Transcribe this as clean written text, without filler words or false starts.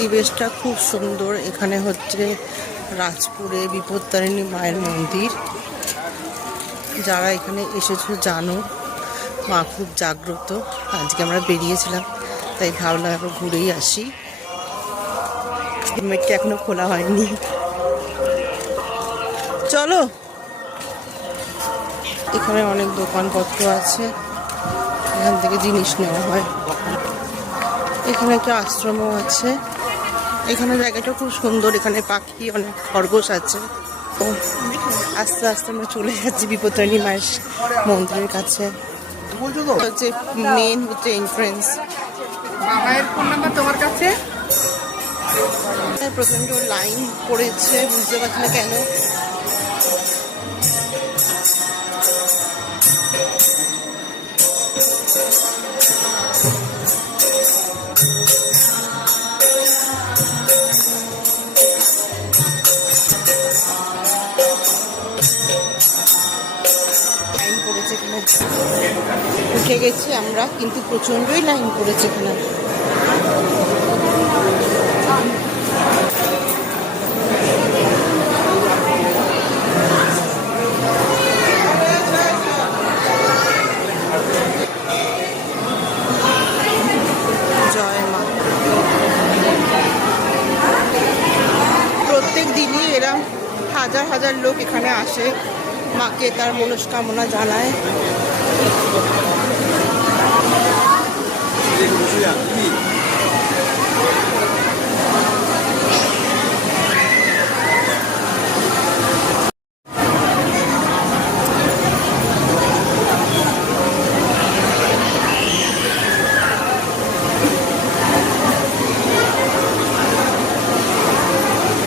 পরিবেশটা খুব সুন্দর। এখানে হচ্ছে রাজপুরে বিপত্তারিণী মায়ের মন্দির। যারা এখানে এসেছো জানো মা খুব জাগ্রত। আজকে আমরা বেরিয়েছিলাম, তাই ভাবলাম একবার ঘুরেই আসি। হেলমেটটা এখনো খোলা হয়নি। চলো, এখানে অনেক দোকানপত্র আছে, এখান থেকে জিনিস নেওয়া হয়। এখানে একটা আশ্রমও আছে। এখানে জায়গাটা খুব সুন্দর, এখানে পাখি অনেক খরগোশ আছে। তো আস্তে আস্তে আমরা চলে যাচ্ছি বিপত্তারিণী মায়ের মন্দিরের কাছে। হচ্ছে মেন হচ্ছে এন্ট্রেন্স। মায়ের ফোন নাম্বার তোমার কাছে? প্রচন্ড লাইন পড়েছে, বুঝতে পারছি না কেন। লাইন পড়েছে এখানে, উঠে গেছি আমরা, কিন্তু প্রচন্ডই লাইন পড়েছে এখানে। জয় মা। প্রত্যেক দিনই এরম হাজার হাজার লোক এখানে আসে, মাকে তার মনস্কামনা জানায়।